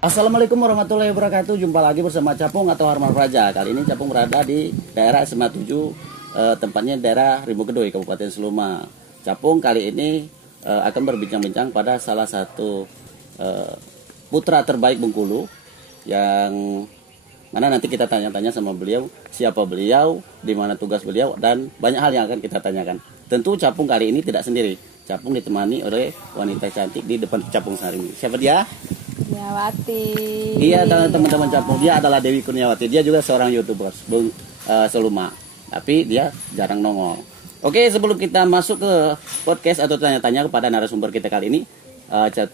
Assalamualaikum warahmatullahi wabarakatuh. Jumpa lagi bersama Capung atau Harman Praja. Kali ini Capung berada di daerah SMA 7, tempatnya daerah Rimbo Kedoi, Kabupaten Seluma. Capung kali ini akan berbincang-bincang pada salah satu putra terbaik Bengkulu, yang mana nanti kita tanya-tanya sama beliau, siapa beliau, di mana tugas beliau, dan banyak hal yang akan kita tanyakan. Tentu Capung kali ini tidak sendiri. Capung ditemani oleh wanita cantik di depan Capung sehari ini. Siapa dia? Kurniawati. Iya, teman-teman Capung, dia adalah Dewi Kurniawati. Dia juga seorang YouTuber Seluma, tapi dia jarang nongol. Oke, sebelum kita masuk ke podcast atau tanya-tanya kepada narasumber kita kali ini,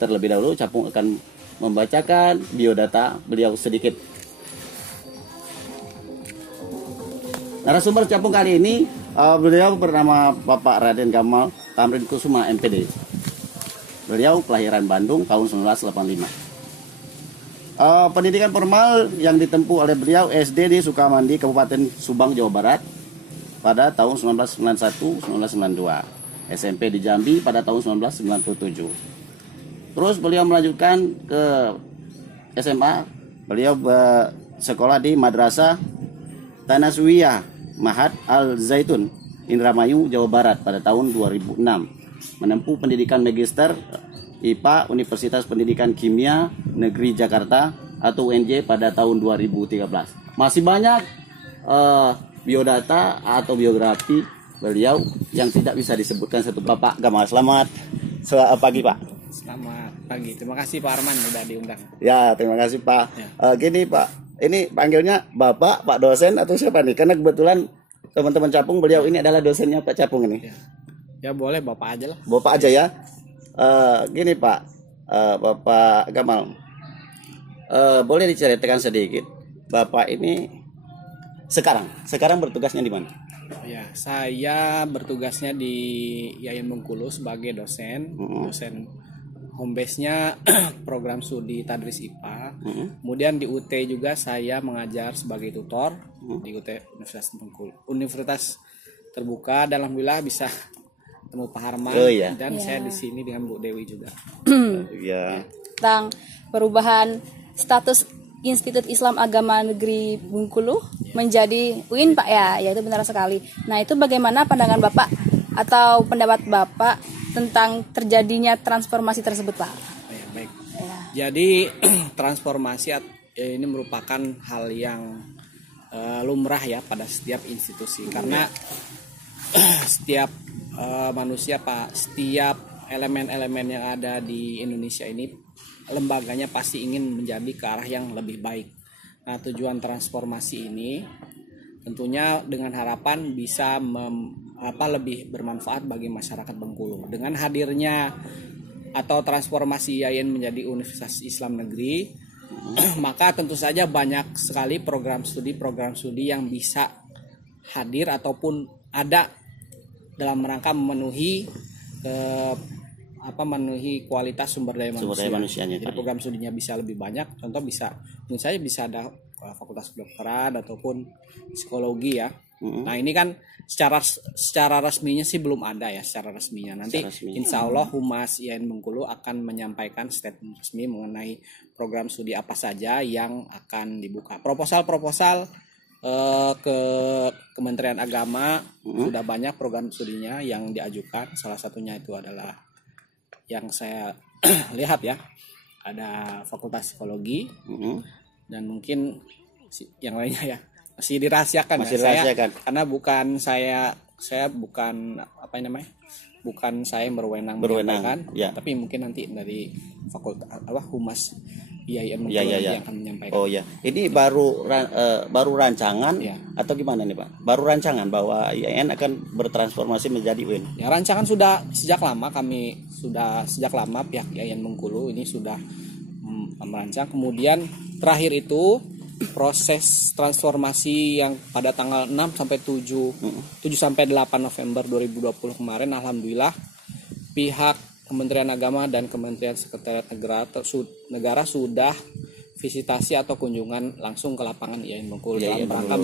terlebih dahulu Capung akan membacakan biodata beliau sedikit. Narasumber Capung kali ini, beliau bernama Bapak Raden Gamal Tamrin Kusuma MPD. Beliau kelahiran Bandung tahun 1985. Pendidikan formal yang ditempuh oleh beliau SD di Sukamandi, Kabupaten Subang, Jawa Barat pada tahun 1991-1992. SMP di Jambi pada tahun 1997. Terus beliau melanjutkan ke SMA. Beliau bersekolah di Madrasah Tanaswiyah Mahat Al Zaitun, Indramayu, Jawa Barat pada tahun 2006. Menempuh pendidikan magister IPA Universitas Pendidikan Kimia Negeri Jakarta atau UNJ pada tahun 2013. Masih banyak biodata atau biografi beliau yang tidak bisa disebutkan satu. Bapak Gamal, selamat pagi Pak. Selamat pagi, terima kasih Pak Arman sudah diundang. Ya, terima kasih Pak. Ya. Gini Pak, ini panggilnya Bapak, Pak dosen atau siapa nih? Karena kebetulan teman-teman Capung, beliau ini adalah dosennya Pak Capung ini. Ya boleh Bapak aja lah. Bapak aja ya. Gini Pak, Bapak Gamal, boleh diceritakan sedikit Bapak ini sekarang bertugasnya di mana? Ya, saya bertugasnya di Yayan Bengkulu sebagai dosen. Dosen home base-nya program studi Tadris IPA. Kemudian di UT juga saya mengajar sebagai tutor di UT Universitas Bengkulu. Universitas terbuka, dan alhamdulillah bisa ketemu Pak Harman. Dan saya di sini dengan Bu Dewi juga. Tentang perubahan status Institut Islam Agama Negeri Bengkulu menjadi UIN Pak ya, itu benar sekali. Nah, itu bagaimana pandangan Bapak atau pendapat Bapak tentang terjadinya transformasi tersebut Pak? Baik. Jadi transformasi ini merupakan hal yang lumrah ya pada setiap institusi, karena setiap manusia Pak, setiap elemen-elemen yang ada di Indonesia ini, lembaganya pasti ingin menjadi ke arah yang lebih baik. Nah, tujuan transformasi ini tentunya dengan harapan bisa lebih bermanfaat bagi masyarakat Bengkulu. Dengan hadirnya atau transformasi Yayan menjadi Universitas Islam Negeri, maka tentu saja banyak sekali program studi yang bisa hadir ataupun ada dalam rangka memenuhi kualitas sumber daya manusia. Jadi program studinya bisa lebih banyak. Contoh mungkin saya bisa ada fakultas kedokteran ataupun psikologi ya. Nah, ini kan secara resminya sih belum ada ya, secara resminya. Nanti insya Allah Humas Yayan Bengkulu akan menyampaikan statement resmi mengenai program studi apa saja yang akan dibuka. Proposal ke Kementerian Agama sudah banyak program studinya yang diajukan. Salah satunya itu adalah yang saya lihat ya, ada Fakultas Psikologi, dan mungkin yang lainnya ya masih dirahasiakan. Karena bukan saya bukan bukan saya yang berwenang menyampaikan, tapi mungkin nanti dari Fakultas Humas Yayan yang akan menyampaikan. Oh ya, ini baru rancangan atau gimana nih Pak? Baru rancangan bahwa Yayan akan bertransformasi menjadi UIN. Ya, rancangan sudah sejak lama pihak Yayan Bengkulu ini sudah merancang. Kemudian terakhir itu proses transformasi yang pada tanggal 6 sampai 7 sampai 8 November 2020 kemarin, alhamdulillah pihak Kementerian Agama dan Kementerian Sekretariat Negara sudah visitasi atau kunjungan langsung ke lapangan Yayan Bengkulu dalam rangka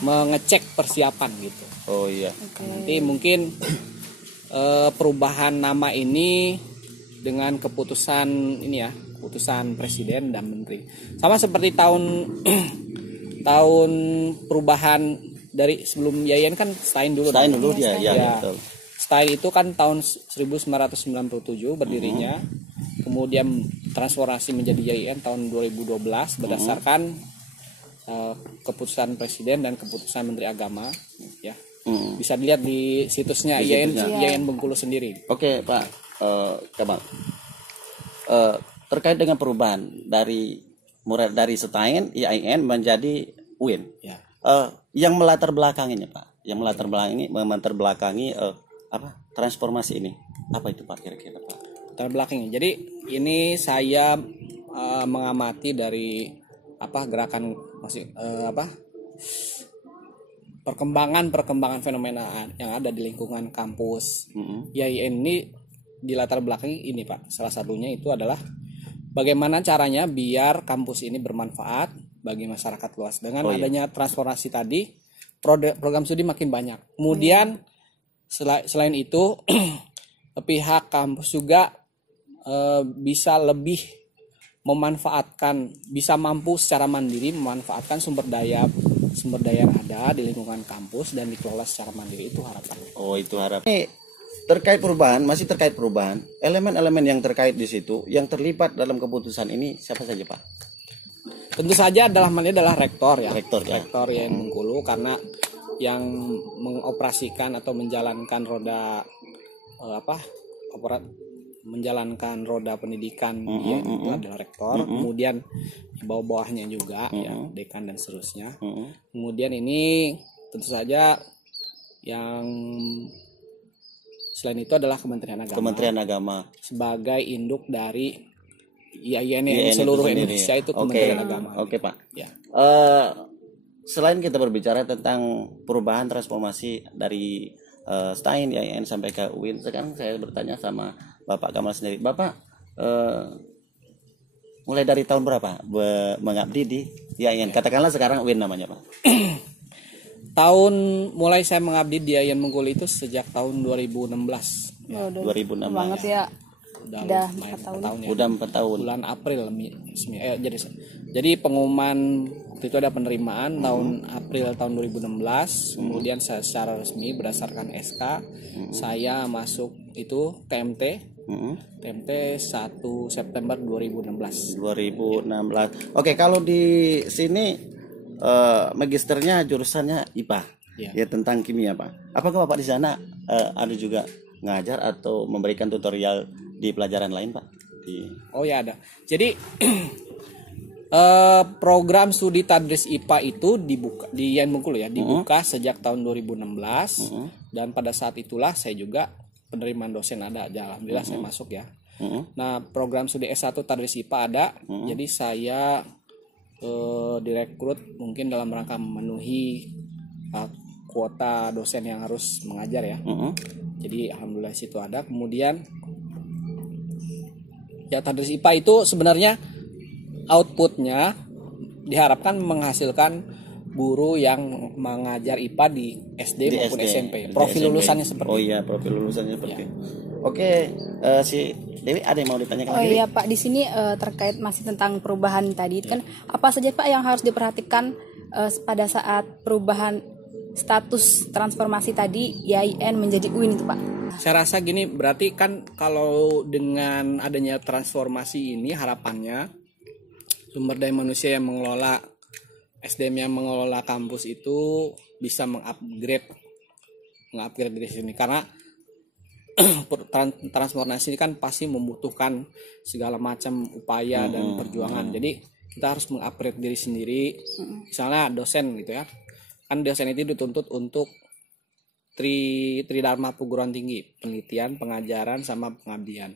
mengecek persiapan gitu. Oh iya. Nanti mungkin perubahan nama ini dengan keputusan ini ya, keputusan presiden dan menteri. Sama seperti tahun perubahan dari sebelum Yayan kan Stein dulu. Stein dulu dia, ya, betul. Stein itu kan tahun 1997 berdirinya. Kemudian transformasi menjadi YIN tahun 2012 berdasarkan keputusan presiden dan keputusan menteri agama, ya. Bisa dilihat di situsnya YIN Bengkulu sendiri. Oke, Pak Kamal. Terkait dengan perubahan dari Stein YIN menjadi UIN. Ya. Yang melatar belakanginya, Pak. Yang melatar belakangi transformasi ini. Apa itu, Pak, kira-kira, Pak? Latar belakangnya. Jadi ini saya mengamati dari gerakan perkembangan fenomena yang ada di lingkungan kampus. YIN ini di latar belakangi ini, Pak. Salah satunya itu adalah bagaimana caranya biar kampus ini bermanfaat bagi masyarakat luas. Dengan adanya transformasi tadi, program studi makin banyak. Kemudian selain itu pihak kampus juga bisa lebih bisa mampu secara mandiri memanfaatkan sumber daya yang ada di lingkungan kampus dan dikelola secara mandiri. Itu harapannya. Itu harapan. Ini masih terkait perubahan, elemen-elemen yang terkait di situ yang terlibat dalam keputusan ini siapa saja, Pak? Tentu saja adalah rektor ya. Rektor YIN Bengkulu, karena yang mengoperasikan atau menjalankan roda pendidikan itu adalah rektor. Kemudian di bawah-bawahnya juga ya dekan dan seterusnya. Kemudian ini tentu saja yang selain itu adalah Kementerian Agama sebagai induk dari YIN seluruh Indonesia itu Kementerian Agama. Oke, Pak. Ya. Selain kita berbicara tentang perubahan transformasi dari Stein YIN sampai ke UIN, sekarang saya bertanya sama Bapak Kamal sendiri. Bapak mulai dari tahun berapa mengabdi di YIN? Katakanlah sekarang UIN namanya, Pak. Mulai saya mengabdi di YIN Bengkulu itu sejak tahun 2016. 2016 banget ya. Udah 4 tahun. Udah 4 tahun. Bulan April jadi pengumuman waktu itu ada penerimaan tahun April tahun 2016. Kemudian saya secara resmi berdasarkan SK saya masuk itu TMT 1 September 2016. Oke, kalau di sini magisternya jurusannya IPA. Ya, tentang kimia, Pak. Apakah Bapak di sana ada juga ngajar atau memberikan tutorial di pelajaran lain, Pak? Oh ya, ada. Jadi program studi tadris IPA itu dibuka di YIN Bengkulu ya, dibuka sejak tahun 2016 dan pada saat itulah saya juga penerimaan dosen ada, alhamdulillah saya masuk ya. Nah, program studi S1 tadris IPA ada, jadi saya direkrut mungkin dalam rangka memenuhi kuota dosen yang harus mengajar ya. Jadi alhamdulillah situ ada. Kemudian ya tadris IPA itu sebenarnya outputnya diharapkan menghasilkan guru yang mengajar IPA di SD maupun SMP. Profil lulusannya seperti itu. Oh iya, profil lulusannya seperti itu. Oke, si Dewi ada yang mau ditanyakan lagi? Oh iya, Pak, di sini terkait masih tentang perubahan tadi kan apa saja, Pak, yang harus diperhatikan pada saat perubahan status transformasi tadi YIN menjadi UIN itu, Pak? Saya rasa gini, berarti kan kalau dengan adanya transformasi ini harapannya sumber daya manusia yang mengelola SDM yang mengelola kampus itu bisa mengupgrade di sini, karena transformasi ini kan pasti membutuhkan segala macam upaya dan perjuangan. Jadi kita harus mengupgrade diri sendiri. Misalnya dosen gitu ya, kan dosen itu dituntut untuk tridharma perguruan tinggi, penelitian, pengajaran, sama pengabdian.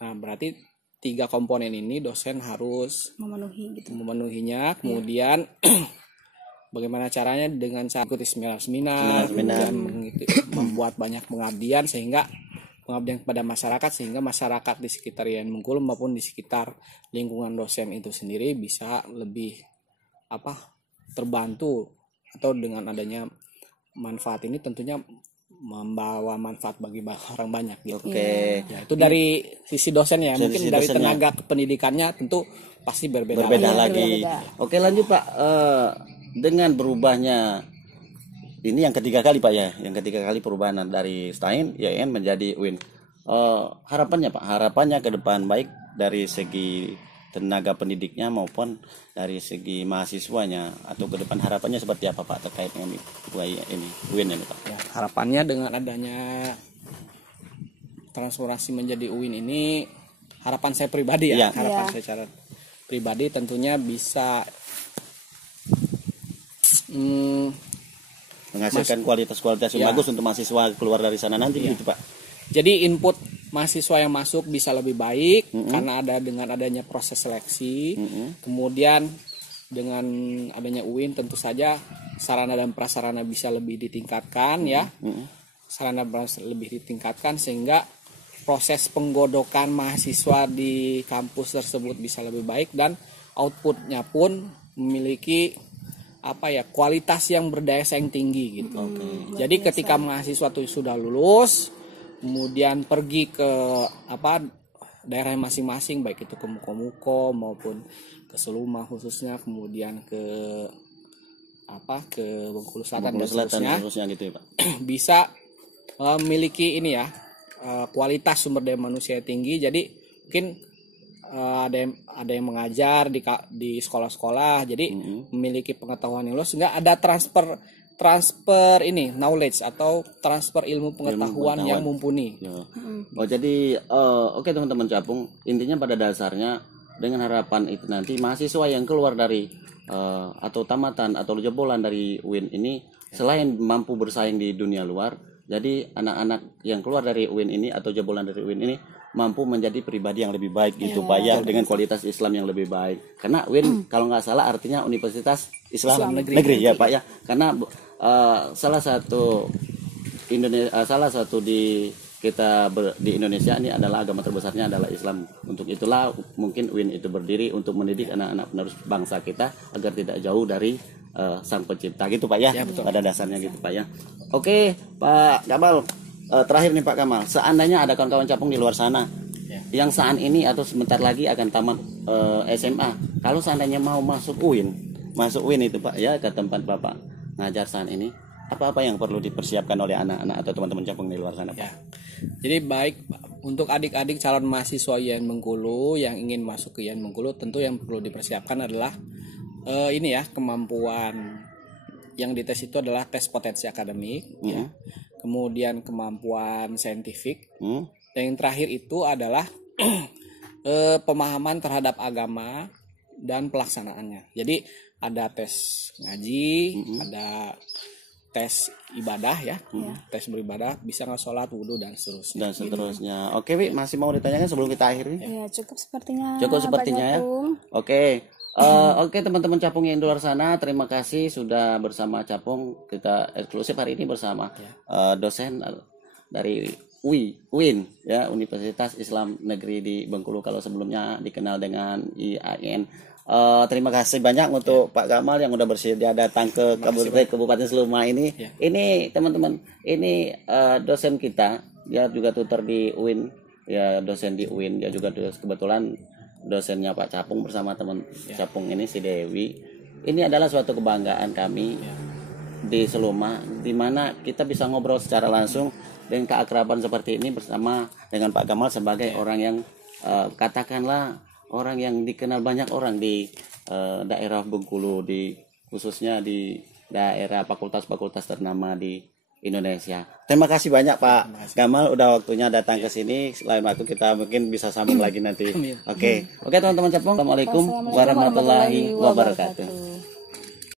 Nah, berarti 3 komponen ini dosen harus memenuhinya. Kemudian bagaimana caranya dengan cara ikuti seminar, kemudian membuat banyak pengabdian sehingga pengabdian kepada masyarakat, sehingga masyarakat di sekitar YIN Bengkulu maupun di sekitar lingkungan dosen itu sendiri bisa lebih terbantu, atau dengan adanya manfaat ini tentunya membawa manfaat bagi orang banyak gitu. Oke. Ya, itu dari sisi dosen ya, mungkin dari tenaga pendidikannya tentu pasti berbeda lagi. Oke, lanjut Pak. Dengan berubahnya ini yang ketiga kali Pak ya, yang ketiga kali perubahan dari STAIN YN menjadi UIN. Harapannya Pak, harapannya ke depan baik dari segi tenaga pendidiknya maupun dari segi mahasiswanya, atau ke depan harapannya seperti apa Pak terkait dengan ini UIN ini Pak? Ya, harapannya dengan adanya transformasi menjadi UIN ini, harapan saya pribadi ya, harapan saya secara pribadi tentunya bisa menghasilkan kualitas yang bagus untuk mahasiswa keluar dari sana nanti gitu Pak. Jadi input mahasiswa yang masuk bisa lebih baik karena dengan adanya proses seleksi. Kemudian dengan adanya UIN tentu saja sarana dan prasarana bisa lebih ditingkatkan ya. Sarana lebih ditingkatkan sehingga proses penggodokan mahasiswa di kampus tersebut bisa lebih baik dan outputnya pun memiliki kualitas yang berdaya saing tinggi gitu. Jadi ketika mahasiswa itu sudah lulus, kemudian pergi ke daerah masing-masing, baik itu ke Muko-Muko maupun ke Seluma khususnya, kemudian ke Bengkulu Selatan dan seterusnya gitu ya Pak. Bisa memiliki ini ya, kualitas sumber daya manusia tinggi. Jadi mungkin ada yang mengajar di sekolah-sekolah, jadi memiliki pengetahuan yang luas, sehingga ada transfer ini knowledge atau transfer ilmu pengetahuan yang mumpuni. Ya. Jadi oke teman-teman Capung, intinya pada dasarnya dengan harapan itu nanti mahasiswa yang keluar dari atau tamatan atau jebolan dari UIN ini selain mampu bersaing di dunia luar, jadi anak-anak yang keluar dari UIN ini atau jebolan dari UIN ini mampu menjadi pribadi yang lebih baik gitu Pak ya, dengan kualitas Islam yang lebih baik. Karena UIN kalau nggak salah artinya Universitas Islam Negeri ya Pak ya. Karena salah satu di Indonesia ini adalah agama terbesarnya adalah Islam. Untuk itulah mungkin UIN itu berdiri untuk mendidik anak-anak penerus bangsa kita agar tidak jauh dari Sang Pencipta gitu Pak ya. Pada dasarnya gitu Pak ya. Oke Pak Kamal. Terakhir nih Pak Kamal, seandainya ada kawan-kawan Capung di luar sana yang saat ini atau sebentar lagi akan tamat SMA, kalau seandainya mau masuk UIN itu Pak ya, ke tempat Bapak ngajar saat ini, apa-apa yang perlu dipersiapkan oleh anak-anak atau teman-teman Capung di luar sana Pak? Jadi baik untuk adik-adik calon mahasiswa YN Bengkulu yang ingin masuk ke YN Bengkulu, tentu yang perlu dipersiapkan adalah kemampuan yang dites itu adalah tes potensi akademik ya. Kemudian kemampuan saintifik, dan yang terakhir itu adalah pemahaman terhadap agama dan pelaksanaannya. Jadi ada tes ngaji, ada tes ibadah ya, tes beribadah, bisa nggak sholat, wudhu dan seterusnya. Oke Wi, masih mau ditanyakan sebelum kita akhiri? Ya cukup sepertinya. Ya. Oke. Oke teman-teman Capung yang di luar sana, terima kasih sudah bersama Capung. Kita eksklusif hari ini bersama dosen dari UIN ya, Universitas Islam Negeri di Bengkulu, kalau sebelumnya dikenal dengan IAIN. Terima kasih banyak untuk Pak Kamal yang udah bersedia datang ke Kabupaten Seluma ini. Ini teman-teman, ini dosen kita, dia juga tutor di UIN ya, dosen di UIN, dia juga kebetulan dosennya Pak Capung bersama teman Capung ini si Dewi. Ini adalah suatu kebanggaan kami di Seluma, di mana kita bisa ngobrol secara langsung dengan keakraban seperti ini bersama dengan Pak Kamal sebagai orang yang katakanlah orang yang dikenal banyak orang di daerah Bengkulu, khususnya di daerah fakultas-fakultas ternama di Indonesia. Terima kasih banyak Pak Kamal udah waktunya datang ke sini. Selain waktu kita mungkin bisa sambung lagi nanti. Oke teman-teman Capung, Assalamualaikum warahmatullahi wabarakatuh.